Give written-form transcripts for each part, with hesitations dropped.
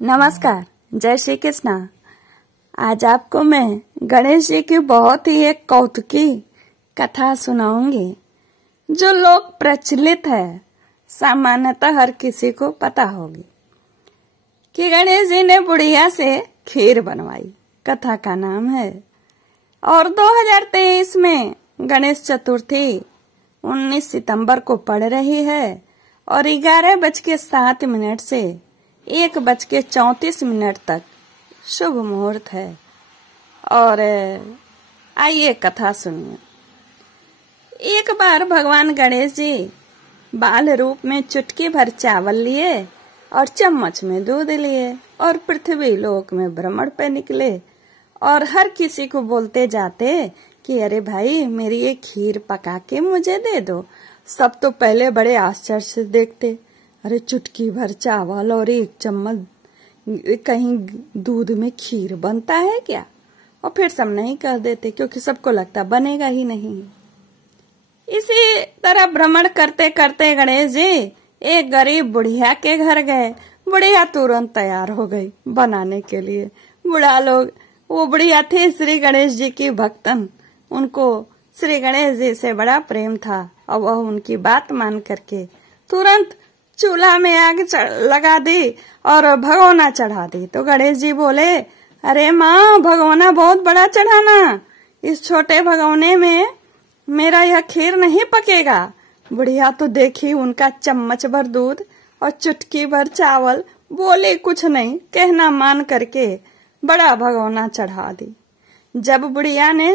नमस्कार, जय श्री कृष्णा। आज आपको मैं गणेश जी की बहुत ही एक कौतुकी कथा सुनाऊंगी जो लोक प्रचलित है, सामान्यतः हर किसी को पता होगी कि गणेश जी ने बुढ़िया से खीर बनवाई। कथा का नाम है और 2023 में गणेश चतुर्थी 19 सितंबर को पड़ रही है और 11:07 से 1:34 तक शुभ मुहूर्त है। और आइए कथा सुनिए। एक बार भगवान गणेश जी बाल रूप में चुटकी भर चावल लिए और चम्मच में दूध लिए और पृथ्वी लोक में भ्रमण पे निकले और हर किसी को बोलते जाते कि अरे भाई, मेरी ये खीर पका के मुझे दे दो। सब तो पहले बड़े आश्चर्य से देखते, अरे चुटकी भर चावल और 1 चम्मच कहीं दूध में खीर बनता है क्या? और फिर सब नहीं कर देते क्योंकि सबको लगता बनेगा ही नहीं। इसी तरह भ्रमण करते करते गणेश जी एक गरीब बुढ़िया के घर गए। बुढ़िया तुरंत तैयार हो गई बनाने के लिए। बुढ़ा लोग, वो बुढ़िया थी श्री गणेश जी की भक्तन। उनको श्री गणेश जी से बड़ा प्रेम था और वह उनकी बात मान करके तुरंत चूल्हा में आग लगा दी और भगोना चढ़ा दी। तो गणेश जी बोले, अरे माँ, भगोना बहुत बड़ा चढ़ाना, इस छोटे भगोने में मेरा यह खीर नहीं पकेगा। बुढ़िया तो देखी उनका चम्मच भर दूध और चुटकी भर चावल, बोले कुछ नहीं, कहना मान करके बड़ा भगोना चढ़ा दी। जब बुढ़िया ने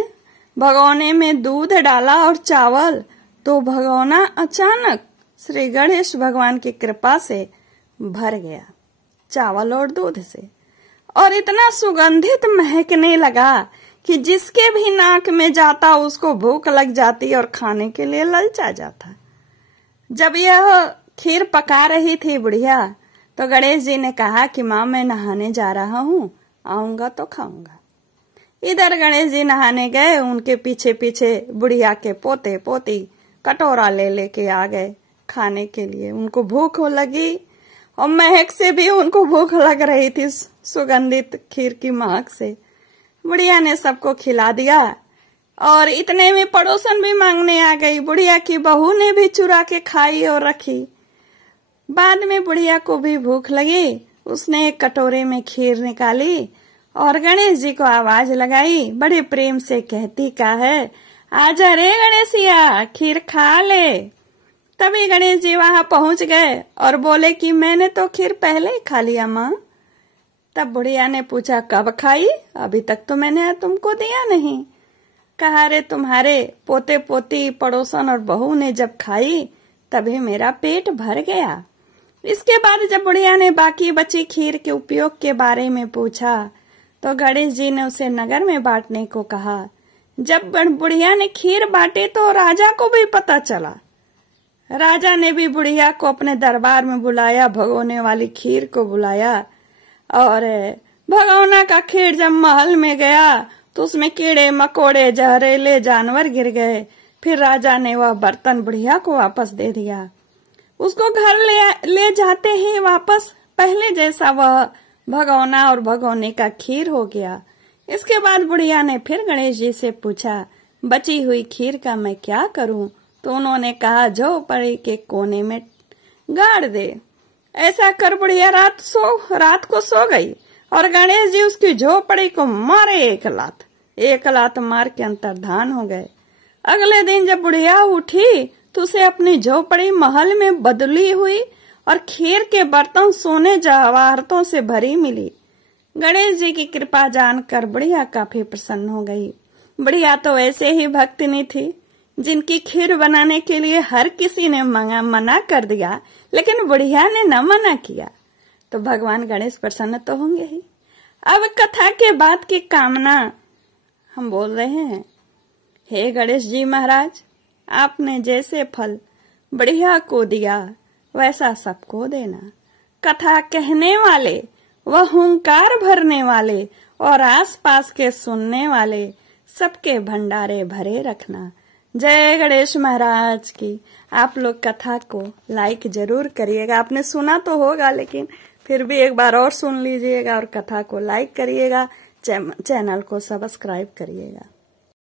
भगोने में दूध डाला और चावल, तो भगोना अचानक श्री गणेश भगवान की कृपा से भर गया चावल और दूध से, और इतना सुगंधित महकने लगा कि जिसके भी नाक में जाता उसको भूख लग जाती और खाने के लिए ललचा जाता। जब यह खीर पका रही थी बुढ़िया, तो गणेश जी ने कहा कि माँ, मैं नहाने जा रहा हूँ, आऊंगा तो खाऊंगा। इधर गणेश जी नहाने गए, उनके पीछे पीछे बुढ़िया के पोते पोती कटोरा ले लेके आ गए खाने के लिए। उनको भूख लगी और महक से भी उनको भूख लग रही थी, सुगंधित खीर की महक से। बुढ़िया ने सबको खिला दिया और इतने में पड़ोसन भी मांगने आ गई। बुढ़िया की बहू ने भी चुरा के खाई और रखी। बाद में बुढ़िया को भी भूख लगी, उसने एक कटोरे में खीर निकाली और गणेश जी को आवाज लगाई, बड़े प्रेम से कहती का है, आजा रे गणेशिया, खीर खा ले। तभी गणेश जी वहां पहुंच गए और बोले कि मैंने तो खीर पहले ही खा लिया माँ। तब बुढ़िया ने पूछा, कब खाई? अभी तक तो मैंने तुमको दिया नहीं। कहा, रे तुम्हारे पोते पोती पड़ोसन और बहू ने जब खाई तभी मेरा पेट भर गया। इसके बाद जब बुढ़िया ने बाकी बची खीर के उपयोग के बारे में पूछा, तो गणेश जी ने उसे नगर में बांटने को कहा। जब बुढ़िया ने खीर बांटे तो राजा को भी पता चला। राजा ने भी बुढ़िया को अपने दरबार में बुलाया, भगोने वाली खीर को बुलाया और भगोना का खीर जब महल में गया तो उसमें कीड़े मकोड़े जहरीले जानवर गिर गए। फिर राजा ने वह बर्तन बुढ़िया को वापस दे दिया। उसको घर ले जाते ही वापस पहले जैसा वह भगोना और भगोने का खीर हो गया। इसके बाद बुढ़िया ने फिर गणेश जी से पूछा, बची हुई खीर का मैं क्या करूं? तो उन्होंने कहा, झोपड़ी के कोने में गाड़ दे। ऐसा कर बुढ़िया रात को सो गई और गणेश जी उसकी झोपड़ी को मारे एक लात मार के अंतर्धान हो गए। अगले दिन जब बुढ़िया उठी तो उसे अपनी झोपड़ी महल में बदली हुई और खीर के बर्तन सोने जवाहरातों से भरी मिली। गणेश जी की कृपा जानकर बुढ़िया काफी प्रसन्न हो गई। बुढ़िया तो ऐसे ही भक्तिनी थी जिनकी खीर बनाने के लिए हर किसी ने मना कर दिया, लेकिन बुढ़िया ने न मना किया, तो भगवान गणेश प्रसन्न तो होंगे ही। अब कथा के बाद की कामना हम बोल रहे हैं। हे गणेश जी महाराज, आपने जैसे फल बुढ़िया को दिया वैसा सबको देना। कथा कहने वाले, वह हुंकार भरने वाले और आसपास के सुनने वाले सबके भंडारे भरे रखना। जय गणेश महाराज की। आप लोग कथा को लाइक जरूर करिएगा। आपने सुना तो होगा, लेकिन फिर भी एक बार और सुन लीजिएगा और कथा को लाइक करिएगा, चैनल को सब्सक्राइब करिएगा।